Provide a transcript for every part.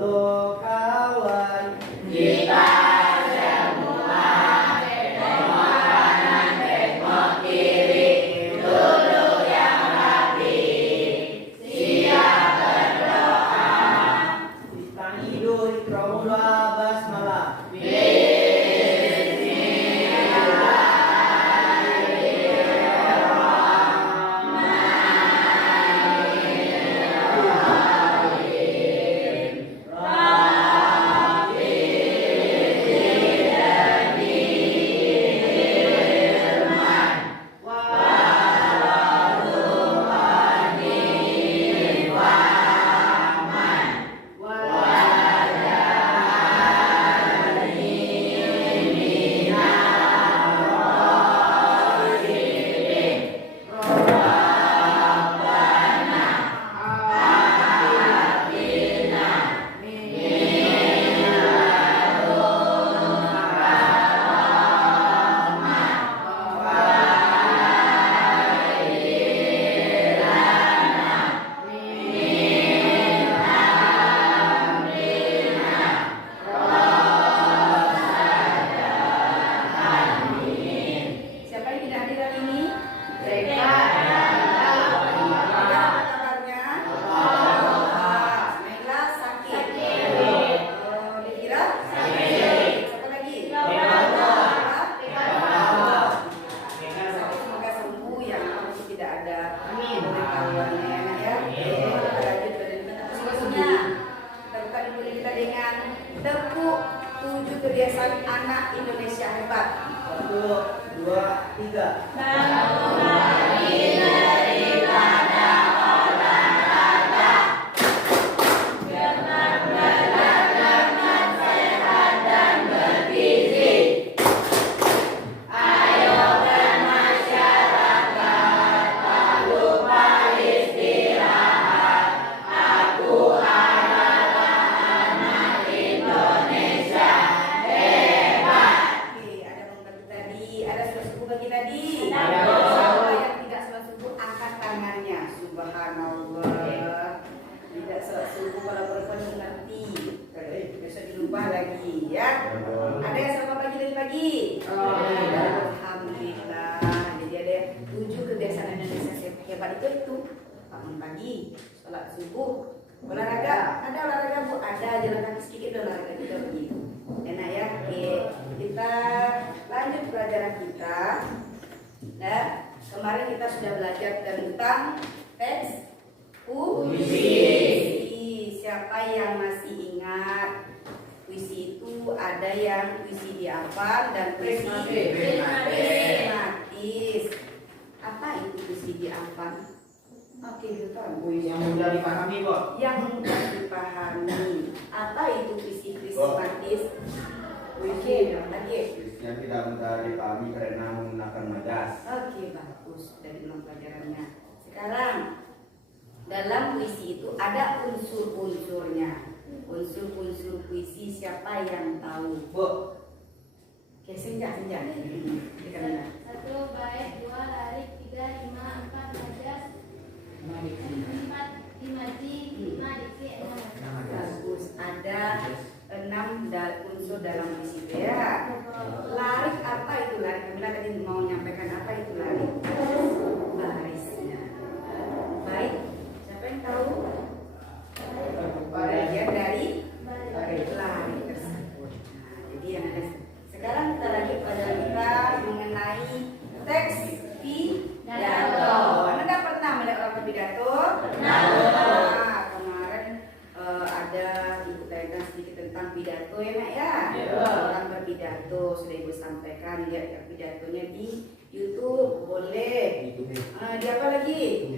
Halo kawan, Kita semua tengok kanan, tengok kiri, duduk yang rapi, siap berdoa. kita hidup Iqra'ullah basmalah. Tepuk 7 kebiasaan anak Indonesia hebat. 1, 2, 3. Bangun pagi daripada olahraga, dengan benar, dengan sehat dan bergizi. Ayo bermasyarakat, tak lupa istirahat. Aku adalah anak Indonesia hebat. Oke, ada membantu tadi, ada sholat subuh bagi tadi. Ada. Siapa yang tidak sholat subuh angkat tangannya. Subhanallah. Tidak sholat subuh kalau perempuan mengerti. Besok dirubah lagi ya. Ada yang selamat pagi dari pagi? Alhamdulillah. Jadi ada 7 kebiasaan Indonesia hebat itu bangun pagi, sholat subuh, olahraga. Ada olahraga Bu? Ada, jalan kaki sedikit olahraga juga begitu. Enak ya. Oke, kita lanjut pelajaran kita. Nah, kemarin kita sudah belajar tentang teks puisi. Siapa yang masih ingat? Puisi itu ada yang puisi dihafal dan puisi prismatis. Apa itu puisi dihafal? Oke, betul. Yang mudah dipahami kok. Yang mudah dipahami. Apa itu puisi prismatis? Puisi lagi. Puisinya tidak mudah dipahami karena menggunakan majas. Oke, bagus dari ulang pelajarannya. Sekarang dalam puisi itu ada unsur-unsurnya. Unsur-unsur puisi siapa yang tahu? Bu, Oke, senja. Satu bait, 2 larik, 3 5 4 majas, 4 imaji, 5 diksi, 6 Bagus. Ada 6 unsur dalam puisi itu ya. Larik, apa itu larik? Kamila tadi mau menyampaikan apa itu larik? Barisnya. Baik. Siapa yang tahu? Bagian dari larik tersebut. Nah, jadi yang ada. Sekarang kita lanjut pelajaran kita mengenai teks pidato. Anda pernah melihat orang berpidato? Nah, kemarin ada Ibu tayangkan sedikit tentang pidato ya Nak ya. Orang berpidato sudah Ibu sampaikan, lihat pidatonya di YouTube boleh. Di apa lagi?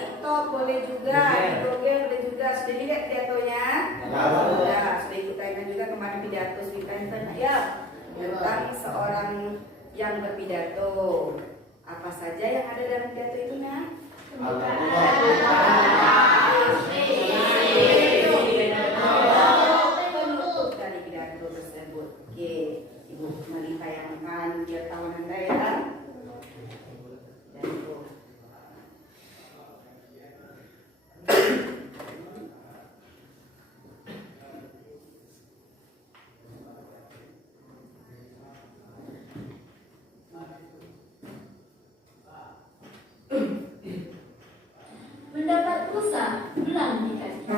TikTok boleh juga, di Google boleh juga. Sudah dilihat pidatonya? Sudah Ibu tayangkan juga kemarin pidato sedikit ya tentang seorang yang berpidato. Apa saja yang ada dalam pidato itu Nak? Penutup dari pidato tersebut. Oke, Ibu kembali tayangkan biar tahu Anda ya. Dan Ibu. rusa belang di kaki.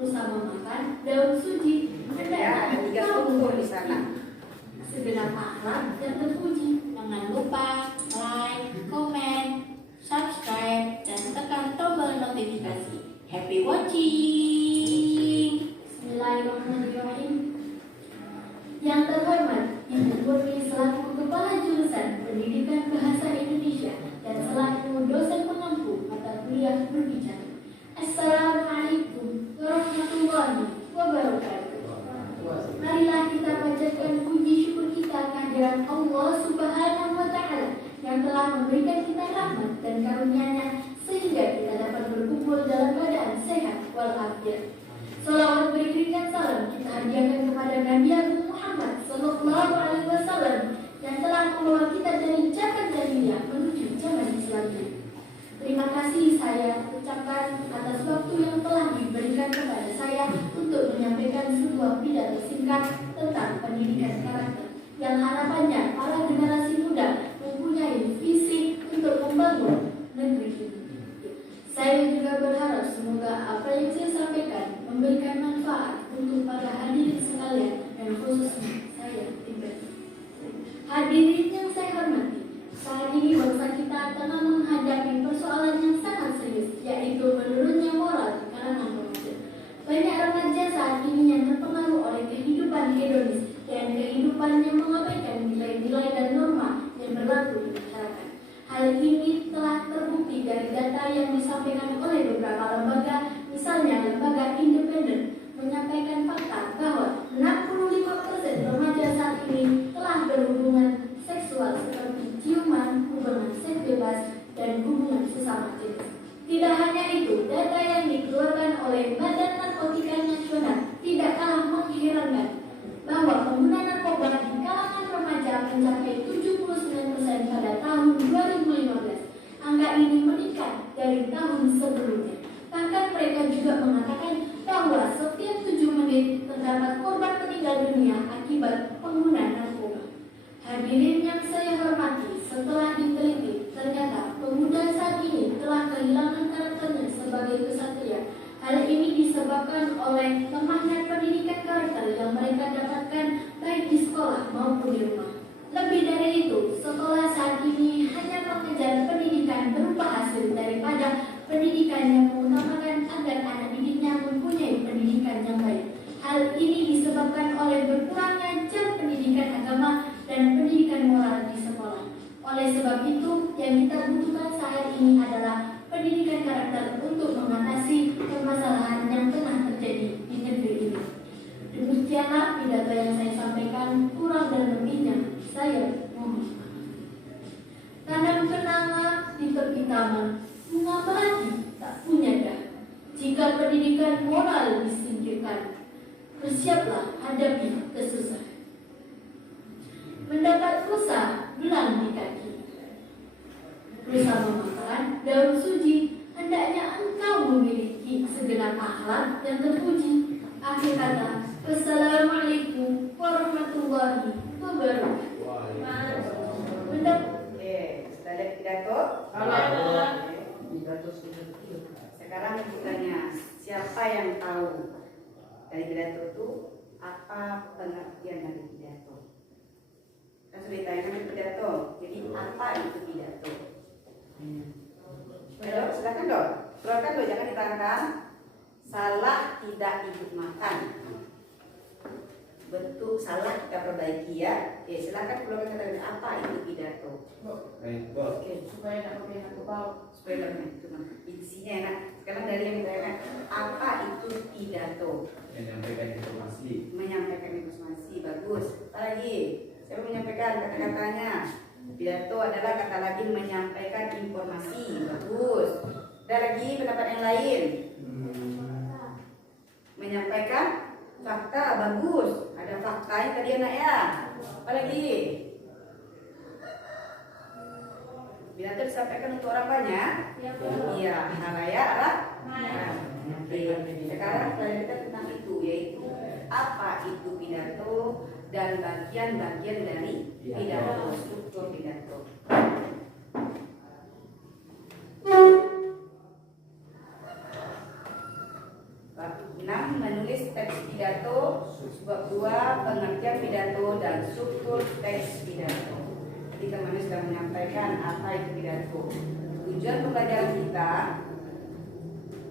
Rusa memakan daun suji. Ya, ada 3 struktur di sana. Segenap akhlak dan terpuji. Jangan lupa like, komen, subscribe, dan tekan tombol notifikasi. Happy watching! Bismillahirrahmanirrahim. Yang terhormat Ibu Purni selaku Kepala Jurusan Pendidikan Bahasa Indonesia dan selaku dosen pengampu mata kuliah berbicara. Assalamualaikum warahmatullahi wabarakatuh. Marilah kita panjatkan puji syukur kita kehadiran Allah Subhanahu wa Ta'ala yang telah memberikan kita rahmat dan karunia-Nya sehingga kita dapat berkumpul dalam keadaan sehat walafiat. Salawat beriringan salam kita hadiahkan kepada Nabi Agung Muhammad Sallallahu Alaihi Wasallam yang telah membawa kita dari zaman jahiliyah menuju zaman Islamnya. Terima kasih saya ucapkan atas waktu yang telah diberikan kepada saya untuk menyampaikan sebuah pidato singkat tentang pendidikan karakter yang harapannya para generasi muda mempunyai visi untuk membangun negeri ini. Saya juga berharap semoga apa yang saya sampaikan memberikan manfaat untuk para hadirin sekalian dan khususnya saya pribadi. Hadirin yang saya hormati, saat ini bangsa kita tengah menghadapi persoalan yang sangat serius, yaitu menurunnya moral di kalangan remaja. Banyak remaja saat ini yang terpengaruh oleh kehidupan hedonis dan kehidupan yang mengabaikan nilai-nilai dan norma yang berlaku di masyarakat. Hal ini telah terbukti dari data yang disampaikan oleh beberapa lembaga, misalnya lembaga independen, menyampaikan fakta bahwa 65% remaja saat ini telah berhubungan seksual seperti ciuman, hubungan seks bebas, dan hubungan sesama jenis. Tidak hanya itu, data yang dikeluarkan oleh Badan Narkotika Nasional tidak kalah mengherankan bahwa pengguna narkoba di kalangan remaja mencapai 79% pada tahun 2015. Angka ini meningkat dari tahun sebelumnya. Bahkan mereka juga mengatakan bahwa setiap 7 menit terdapat korban meninggal dunia akibat pengguna narkoba. Hadirin yang saya hormati, setelah diteliti, ternyata pemuda saat ini telah kehilangan karakternya sebagai kesatria. Hal ini disebabkan oleh lemahnya pendidikan karakter yang mereka dapatkan baik di sekolah maupun di rumah. Lebih dari itu, sekolah saat ini hanya mengejar pendidikan berupa hasil daripada pendidikan yang mengutamakan agar anak didiknya mempunyai pendidikan yang baik. Hal ini disebabkan oleh berkurangnya jam pendidikan agama dan pendidikan moral di sekolah. Oleh sebab itu, yang kita butuhkan saat ini adalah pendidikan karakter untuk mengatasi permasalahan yang tengah terjadi di negeri ini. Demikianlah pidato yang saya sampaikan, kurang dan lebihnya saya mohon maaf. Tanam kenanga di tepi taman, bunga melati tak punya dah. Jika pendidikan moral disingkirkan, bersiaplah hadapi kesusahan. Mendapat rusa belang di kaki. Rusa memakan daun suji, hendaknya engkau memiliki segenap akhlak yang terpuji. Akhir kata, Wassalamualaikum warahmatullahi wabarakatuh. Oke, sudah lihat pidato? Sekarang ditanya, siapa yang tahu dari pidato itu apa pengertian dari pidato? Kan sudah ditanyakan di pidato, jadi apa itu pidato? Halo, silakan dong. Keluarkan dong, jangan ditahan. Salah tidak ikut makan. Bentuk salah kita perbaiki ya. Oke, silakan keluarkan kata apa itu pidato. Oke, supaya tidak pakai enak kepala. Supaya tidak itu mah. Isinya enak. Sekarang dari yang ditanya, apa itu pidato? Menyampaikan informasi. Menyampaikan informasi, bagus. Apa lagi? Saya mau menyampaikan kata-katanya. Pidato adalah kata lagi menyampaikan informasi, bagus. Ada lagi pendapat yang lain? Menyampaikan fakta, bagus. Ada faktanya tadi anak ya. Apa lagi? Pidato disampaikan untuk orang banyak. Iya, halayak ramai. Sekarang kita tentang itu, yaitu apa itu pidato dan bagian-bagian dari pidato, struktur pidato. pidato, bab 2 pengertian pidato dan struktur teks pidato. Jadi teman-teman sudah menyampaikan apa itu pidato. Tujuan pembelajaran kita,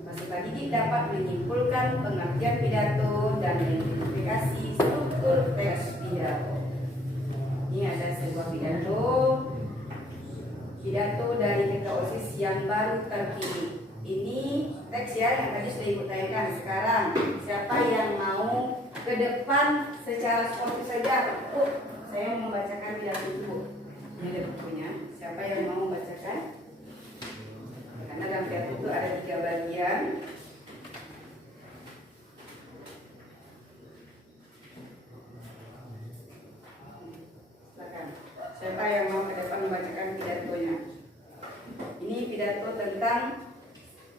peserta didik dapat menyimpulkan pengertian pidato dan mengidentifikasi struktur teks pidato. Ini ada sebuah pidato dari ketua OSIS yang baru terpilih. Ini teks ya yang tadi sudah ibu tanyakan. Sekarang siapa yang mau ke depan secara sportif saja? Saya mau membacakan pidato itu. Ini ada bukunya. Siapa yang mau membacakan? Karena dalam pidato itu ada 3 bagian. Silakan. Siapa yang mau ke depan membacakan pidatonya? Ini pidato tentang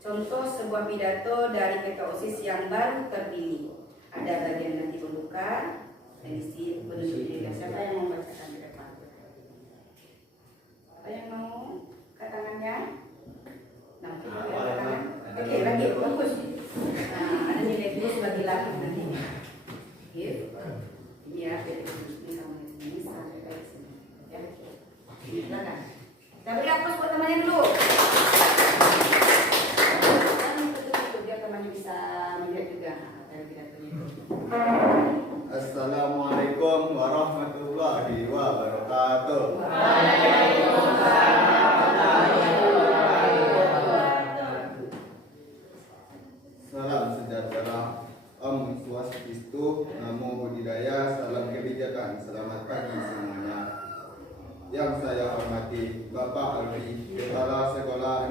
contoh sebuah pidato dari ketua OSIS yang baru terpilih. Ada bagian nanti pembuka dan isi penunjuk diri. Siapa yang mau membacakan ke depan? Siapa yang mau ke tangannya? Nah, oke, lagi bagus. Nah, ada nilai plus bagi laki nanti. Ini ya, ini sama ini sampai ke sini. Ya, silakan. Kita beri aplaus buat temannya dulu. Biar temannya bisa melihat juga pidatonya itu. Assalamualaikum warahmatullahi wabarakatuh. Salam sejahtera, Om Swastiastu, Namo Buddhaya, salam kebijakan, selamat pagi semuanya. Yang saya hormati Bapak Alwi, Kepala Sekolah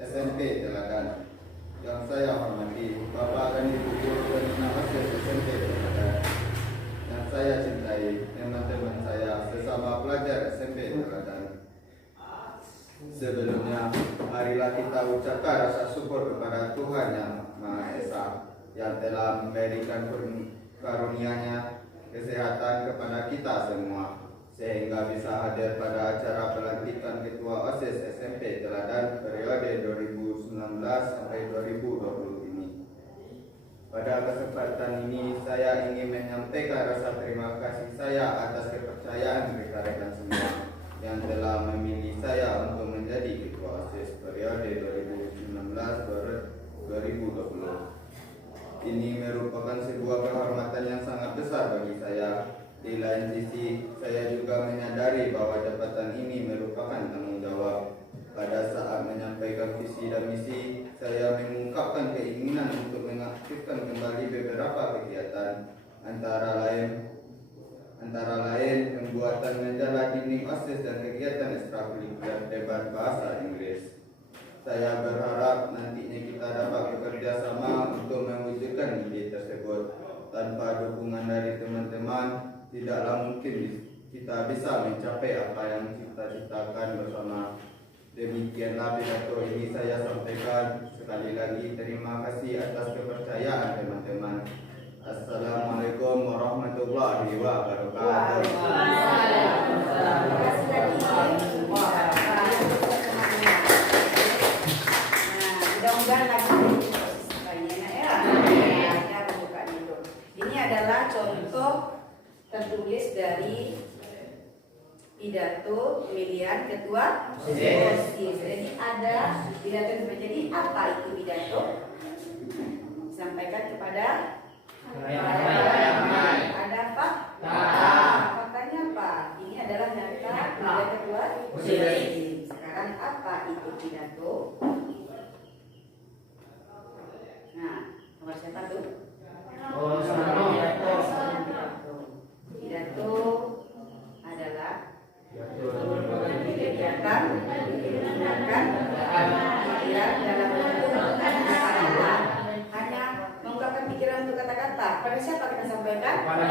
SMP Teladan. Yang saya hormati Bapak Rani Bukur, Pembina OSIS SMP Teladan. Yang saya cintai teman-teman saya sesama pelajar SMP Teladan. Sebelumnya, marilah kita ucapkan rasa syukur kepada Tuhan Yang Maha Esa yang telah memberikan karunia-Nya kesehatan kepada kita semua, sehingga bisa hadir pada acara pelantikan Ketua OSIS SMP Teladan periode 2019 sampai 2020 ini. Pada kesempatan ini, saya ingin menyampaikan rasa terima kasih saya atas kepercayaan rekan-rekan semua yang telah memilih saya untuk menjadi Ketua OSIS periode 2019-2020. Ini merupakan sebuah kehormatan yang sangat besar bagi saya. Di lain sisi, saya juga menyadari bahwa jabatan ini merupakan tanggung jawab. Pada saat menyampaikan visi dan misi, saya mengungkapkan keinginan untuk mengaktifkan kembali beberapa kegiatan, antara lain pembuatan majalah dinding OSIS dan kegiatan ekstrakurikuler debat bahasa Inggris. Saya berharap nantinya kita dapat bekerja sama untuk mewujudkan ide tersebut. Tanpa dukungan dari teman-teman, tidaklah mungkin kita bisa mencapai apa yang kita ciptakan bersama. Demikianlah pidato ini saya sampaikan. Sekali lagi terima kasih atas kepercayaan teman-teman. Assalamualaikum warahmatullahi wabarakatuh. Mudah-mudahan lagi ada pembukaan itu. Ini adalah contoh tertulis dari pidato pemilihan ketua OSIS. Jadi ada pidato yang menjadi apa itu pidato? Sampaikan kepada ada apa? Faktanya apa? Ini adalah data pemilihan ketua OSIS. Sekarang apa itu pidato? Nah, nomor siapa tuh? Pidato adalah kegiatan menggunakan pikiran dalam bentuk kata-kata. Hanya mengungkapkan pikiran untuk kata-kata. Pada siapa kita sampaikan? Pada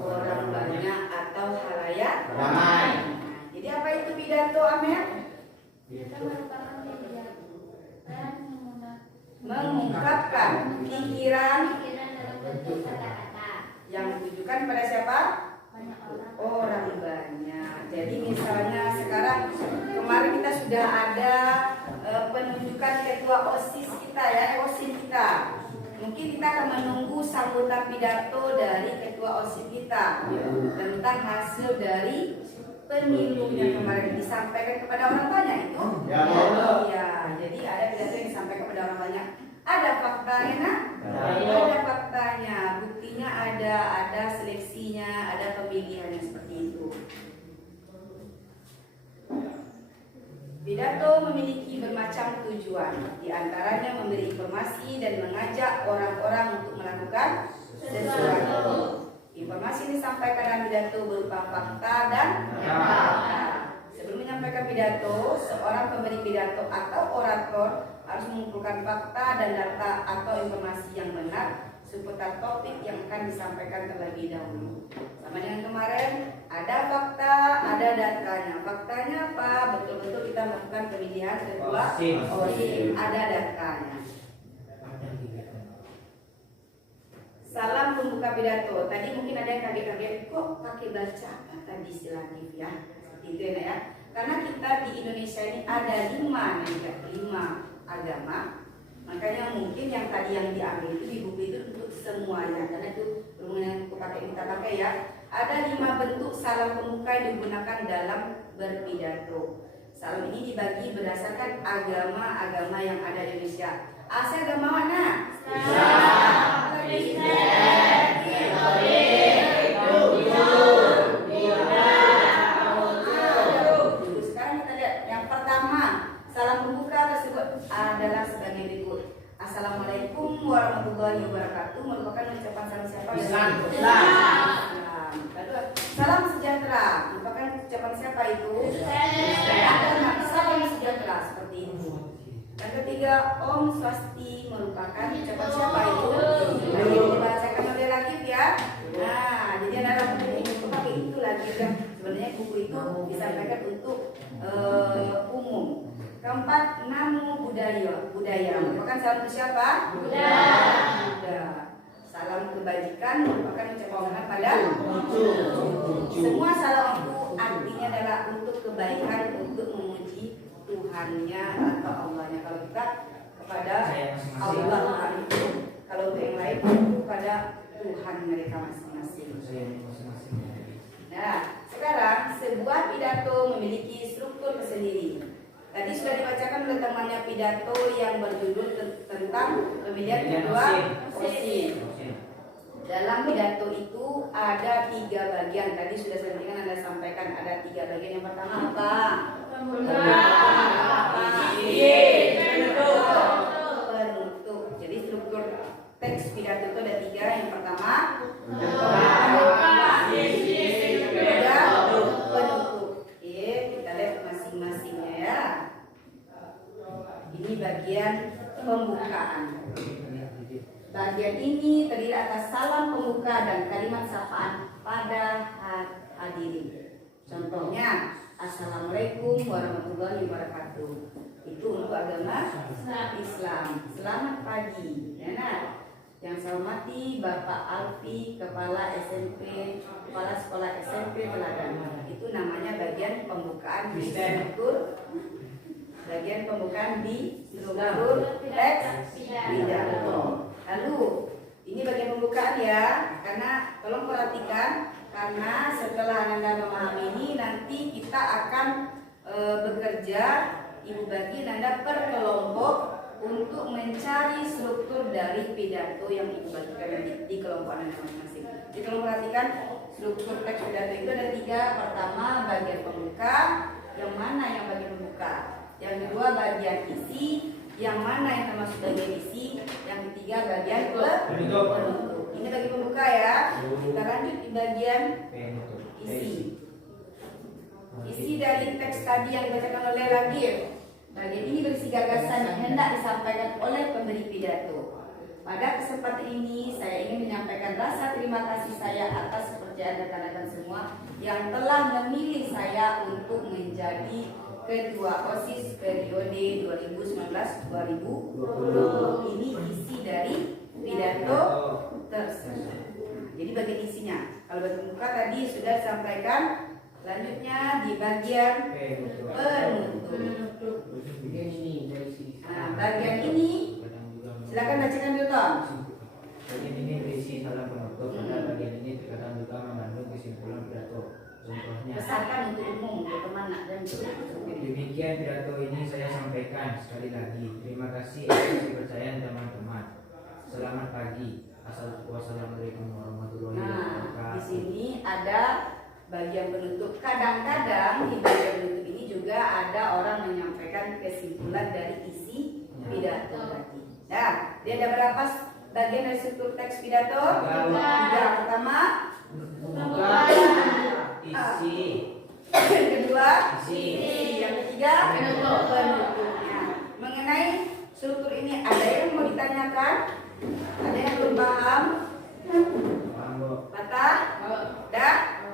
orang banyak atau halayak ramai. Jadi apa itu pidato, Amer? Mengungkapkan pikiran yang ditujukan pada siapa? Orang banyak. Jadi misalnya sekarang kemarin kita sudah ada penunjukan bukan ketua OSIS kita ya, OSIS kita. Mungkin kita akan menunggu sambutan pidato dari ketua OSIS kita tentang hasil dari pemilu yang kemarin disampaikan kepada orang banyak itu. Ya. Iya, jadi ada pidato yang disampaikan kepada orang banyak. Ada faktanya, nak? Ya. Ada faktanya, buktinya ada seleksinya, ada pemilihannya seperti itu. Pidato memiliki bermacam tujuan, di antaranya memberi informasi dan mengajak orang-orang untuk melakukan sesuatu. Informasi yang disampaikan dalam pidato berupa fakta dan data. Sebelum menyampaikan pidato, seorang pemberi pidato atau orator harus mengumpulkan fakta dan data atau informasi yang benar seputar topik yang akan disampaikan terlebih dahulu. Sama dengan kemarin, ada fakta, ada datanya. Faktanya apa? Betul-betul kita melakukan pemilihan ketua OSIS, ada datanya. Salam pembuka pidato. Tadi mungkin ada yang kaget-kaget, kok pakai baca apa tadi istilahnya ya? Seperti itu ya. Karena kita di Indonesia ini ada 5 agama. Makanya mungkin yang tadi yang diambil itu di buku itu untuk semuanya. Karena itu berhubungan yang kita pakai ya. Ada 5 bentuk salam pembuka yang digunakan dalam berpidato. Salam ini dibagi berdasarkan agama-agama yang ada di Indonesia. Asal agama mana? Sekarang kita lihat yang pertama, salam pembuka tersebut adalah sebagai berikut. Assalamualaikum warahmatullahi wabarakatuh. Merupakan ucapan salam siapa? Islam. Kedua, salam sejahtera. Merupakan ucapan siapa itu? Salam sejahtera seperti itu. Yang ketiga, Om Swasti merupakan ucapan siapa itu? Dibacakan oleh lagi ya. Nah, jadi ada buku pakai itu lagi kan. Sebenarnya buku itu disampaikan untuk umum. Keempat, Namo Buddhaya merupakan salam ke siapa? Buddha. Salam kebajikan merupakan ucapan pada semua salam itu artinya adalah untuk kebaikan, untuk memuji Tuhannya atau Allahnya. Kalau kita kepada Allah itu, kalau untuk yang lain itu kepada Tuhan mereka masing-masing. Nah, sekarang sebuah pidato memiliki struktur tersendiri. Tadi sudah dibacakan oleh temannya pidato yang berjudul tentang pemilihan ketua OSIS. Dalam pidato itu ada 3 bagian. Tadi sudah Anda sampaikan ada 3 bagian. Yang pertama apa? Penutup. Jadi struktur teks pidato itu ada 3. Yang pertama penutup. Oke, kita lihat masing-masingnya ya. Ini bagian pembukaan. Bagian ini terdiri atas salam pembuka dan kalimat sapaan pada hadirin. Contohnya, Assalamualaikum warahmatullahi wabarakatuh. Itu untuk agama Islam. Selamat pagi. Ya, nah. Yang saya hormati Bapak Alfi, Kepala SMP, Kepala Sekolah SMP Teladan. Itu namanya bagian pembukaan di struktur. Bagian pembukaan di struktur teks pidato. Lalu ini bagian pembukaan ya, karena tolong perhatikan, karena setelah Anda memahami ini nanti kita akan bekerja, Ibu bagi Anda per kelompok untuk mencari struktur dari pidato yang Ibu bagikan di kelompok Anda masing-masing. Jadi tolong perhatikan struktur teks pidato itu ada 3. Pertama bagian pembuka, yang mana yang bagian pembuka. Yang kedua bagian isi, yang mana yang termasuk bagian isi. Yang ketiga bagian penutup. Ini bagi pembuka ya. Kita lanjut di bagian isi. Isi dari teks tadi yang dibacakan oleh lagi. Bagian ini berisi gagasan yang hendak disampaikan oleh pemberi pidato. Pada kesempatan ini saya ingin menyampaikan rasa terima kasih saya atas kepercayaan rekan-rekan semua yang telah memilih saya untuk menjadi Ketua OSIS periode 2019-2020. Ini isi dari pidato tersebut. Jadi bagian isinya. Kalau bagian muka tadi sudah disampaikan. Selanjutnya di bagian penutup. Nah, dipasarkan untuk umum, untuk teman dan Demikian pidato ini saya sampaikan sekali lagi. Terima kasih atas kepercayaan teman-teman. Selamat pagi. Wassalamualaikum warahmatullahi Nah, di wabarakatuh. sini ada bagian penutup. Kadang-kadang di bagian penutup ini juga ada orang menyampaikan kesimpulan dari isi pidato tadi. Nah, dia ada berapa bagian dari struktur teks pidato? Tiga. Pertama, Isi. yang kedua, Isi. yang ketiga, penutupnya. Mengenai struktur ini ada yang mau ditanyakan? Ada yang belum paham? Paham, Bu? Mata?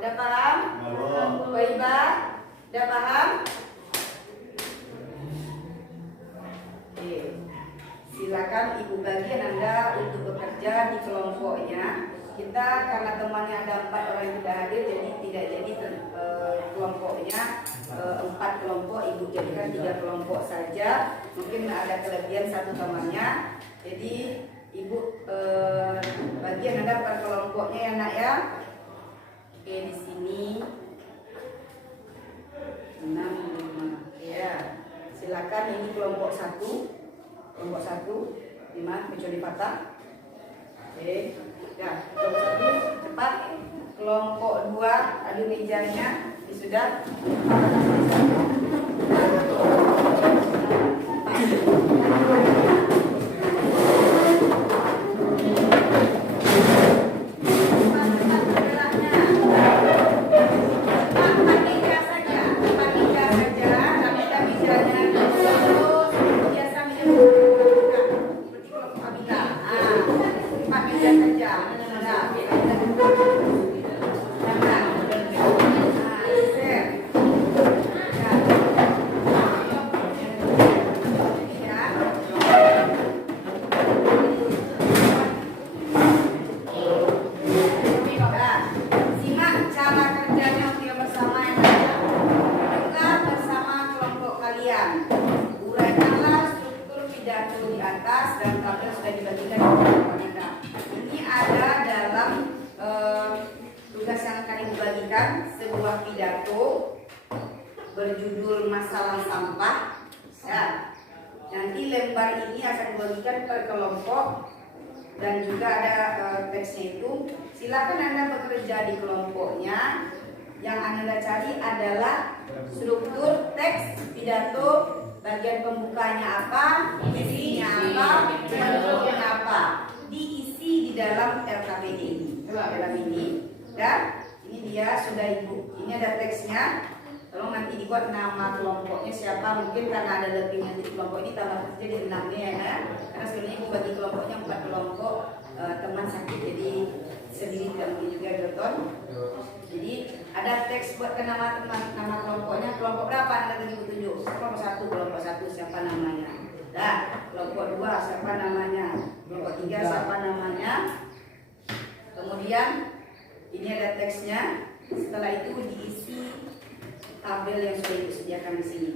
Udah paham? Waiba? Udah paham? Oke. Silakan Ibu bagian Anda untuk bekerja di kelompoknya. Kita karena temannya ada 4 orang yang tidak hadir, jadi tidak jadi kelompoknya 4 kelompok. Ibu jadikan 3 kelompok saja. Mungkin ada kelebihan 1 temannya. Jadi Ibu bagian Anda per kelompoknya ya nak ya. Oke, di sini 6, 5. Ya. Silakan ini kelompok 1. Kelompok 1 5 kecuali patah. Oke. Ya, kelompok 1 cepat. Kelompok 2 adu mejanya. Ini sudah. Sebuah pidato berjudul masalah sampah ya. Nanti lembar ini akan dibagikan per kelompok dan juga ada teksnya itu. Silakan Anda bekerja di kelompoknya. Yang Anda cari adalah struktur teks pidato, bagian pembukanya apa, isinya apa, penutupnya apa, diisi di dalam LKPD ini. Dalam ini dan ini dia sudah Ibu. Ini ada teksnya. Tolong nanti dibuat nama kelompoknya siapa. Mungkin karena ada lebih nanti kelompok ini tambah jadi 6-nya ya. Karena sebenarnya Ibu bagi kelompoknya 4 kelompok. Teman sakit jadi sendiri tidak mungkin juga Doton. Jadi ada teks buat ke nama teman, nama kelompoknya. Kelompok berapa Anda tadi tunjuk? Kelompok 1 siapa namanya? Nah, kelompok 2 siapa namanya? Kelompok 3 siapa namanya? Kemudian ini ada teksnya. Setelah itu diisi tabel yang sudah Ibu sediakan di sini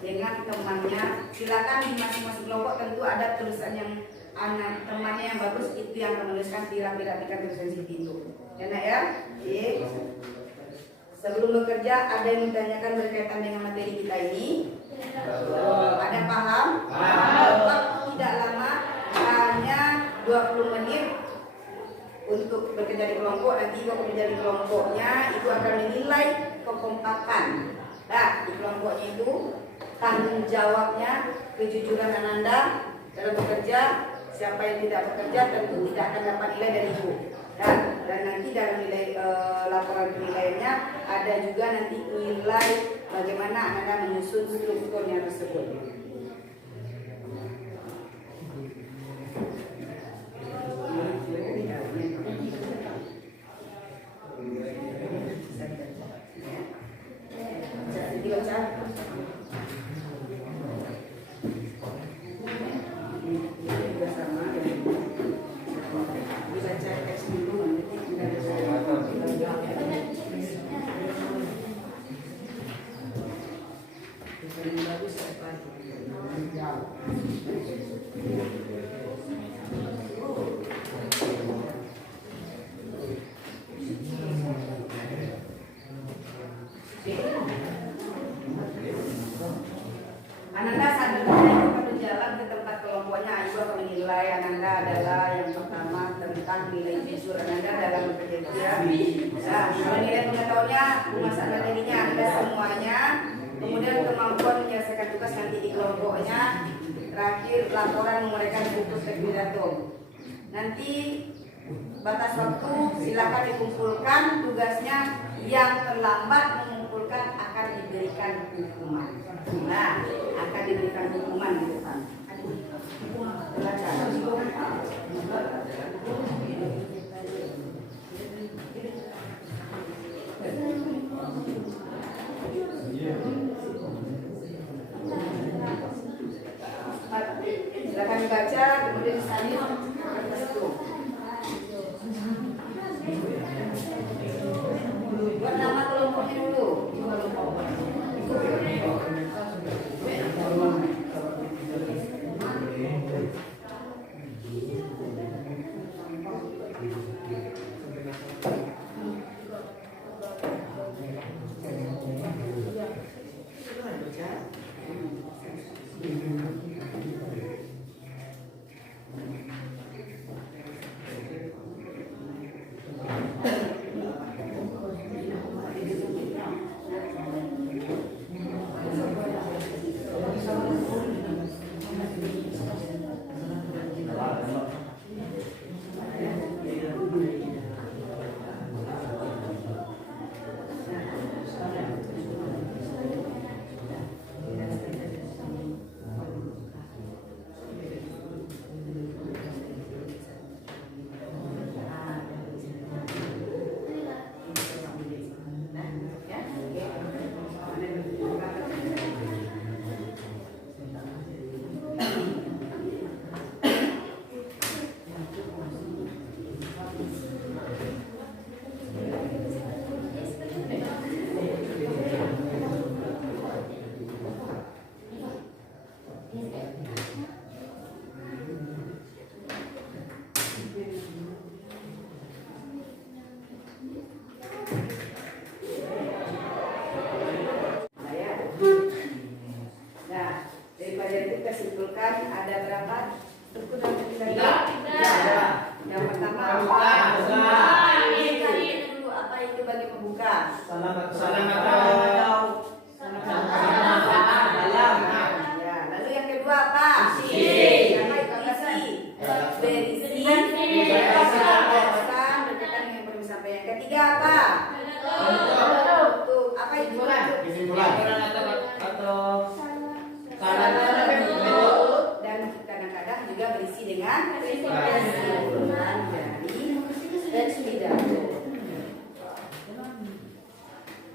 dengan temannya. Silakan di masing-masing kelompok tentu ada tulisan yang anak temannya yang bagus itu yang akan menuliskan dirapi-rapikan tulisan seperti itu. Ya nak ya. Oke. Sebelum bekerja ada yang ditanyakan berkaitan dengan materi kita ini? Ada paham? Waktu tidak lama, hanya 20 menit untuk bekerja di kelompok. Nanti Ibu bekerja di kelompoknya, Ibu akan menilai kekompakan. Nah, di kelompoknya itu tanggung jawabnya, kejujuran Anda dalam bekerja. Siapa yang tidak bekerja tentu tidak akan dapat nilai dari Ibu. Dan nanti dalam nilai laporan penilaiannya ada juga nanti nilai bagaimana Anda menyusun strukturnya tersebut. Ananda selanjutnya pada jalan ke tempat kelompoknya. Ibu akan menilai Ananda adalah yang pertama tentang nilai jujur Ananda dalam bekerja. Nah, nilai pengetahuannya, masa materinya Anda semuanya. Kemudian kemampuan menyelesaikan tugas nanti di kelompoknya. Terakhir laporan menguraikan buku pidato. Nanti batas waktu silakan dikumpulkan tugasnya. Yang terlambat mengumpulkan akan diberikan hukuman. Nah, akan diberikan hukuman di depan. Silakan dibaca, kemudian disalin kertas itu. Buat nama kelompoknya dulu.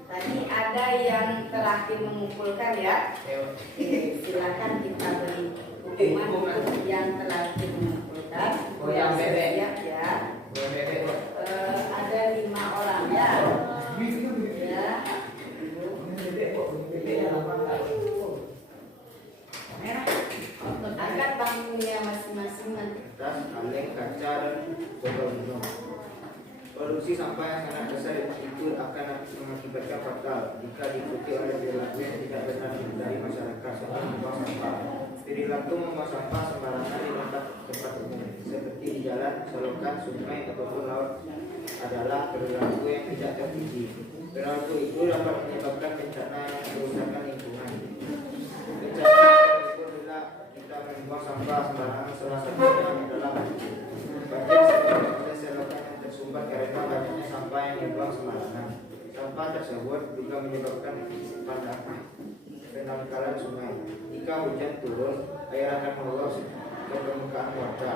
Tadi ada yang terakhir mengumpulkan ya. Silakan kita beri hukuman untuk yang terakhir mengumpulkan. Yang bebek. Siap ya. Ada 5 orang ya. Ya. Angkat bangkunya masing-masing nanti. Tas, kaleng, kaca, dan botol minum. Produksi sampah yang sangat besar itu akan mengakibatkan fatal jika diikuti oleh perilaku yang tidak benar dari masyarakat soal membuang sampah. Perilaku membuang sampah sembarangan di tempat umum seperti di jalan, selokan, sungai ataupun laut adalah perilaku yang tidak terpuji. Perilaku itu dapat menyebabkan bencana kerusakan lingkungan. Bencana itu bila kita membuang sampah sembarangan, salah satunya adalah banjir. Banjir sebabnya selokan yang tersumbat karena banyaknya sampah yang dibuang sembarangan. Sampah tersebut juga menyebabkan pendangkalan sungai. Jika hujan turun, air akan meluap ke permukaan warga.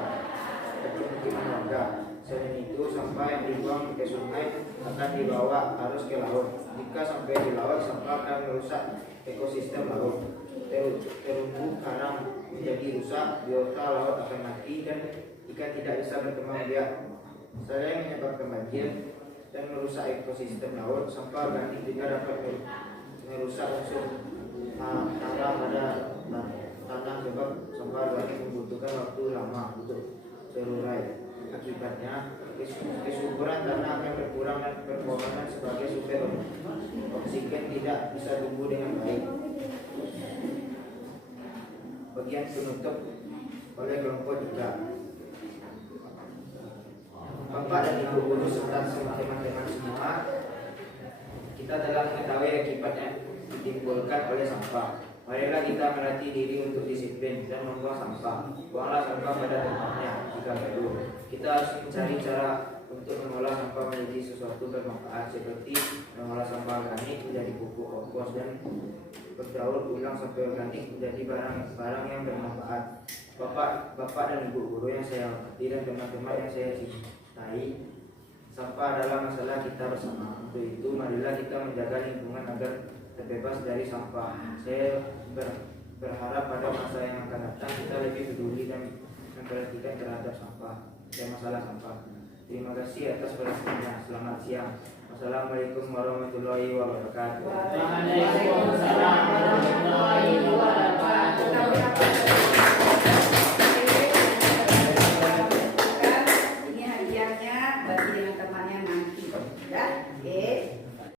Selain itu, sampah yang dibuang ke sungai akan dibawa arus ke laut. Jika sampai di laut, sampah akan merusak ekosistem laut. Terumbu karang menjadi rusak, biota laut akan mati, dan ikan tidak bisa berkembang biak. Selain menyebabkan banjir dan merusak ekosistem laut, sampah organik juga dapat merusak unsur tanah pada tanah sebab sampah organik membutuhkan waktu lama untuk terurai. Akibatnya, kesuburan tanah akan berkurang dan permohonan sebagai sumber oksigen tidak bisa tumbuh dengan baik. bagian penutup oleh kelompok juga. Bapak dan Ibu guru serta teman-teman semua, kita telah mengetahui akibat yang ditimbulkan oleh sampah. Marilah kita melatih diri untuk disiplin dan membuang sampah. Buanglah sampah pada tempatnya jika perlu. Kita harus mencari cara untuk mengolah sampah menjadi sesuatu bermanfaat, seperti mengolah sampah organik menjadi pupuk kompos dan berdaur ulang sampah organik menjadi barang-barang yang bermanfaat. Bapak dan Ibu guru yang saya hormati dan teman-teman yang saya cintai, sampah adalah masalah kita bersama. Untuk itu, marilah kita menjaga lingkungan agar terbebas dari sampah. Saya berharap pada masa yang akan datang kita lebih peduli dan memperhatikan terhadap sampah dan masalah sampah. Terima kasih atas perhatiannya. Selamat siang. Wassalamualaikum warahmatullahi wabarakatuh. Waalaikumsalam warahmatullahi wabarakatuh. Ini hadiahnya bagi dengan temannya nanti, ya. Oke.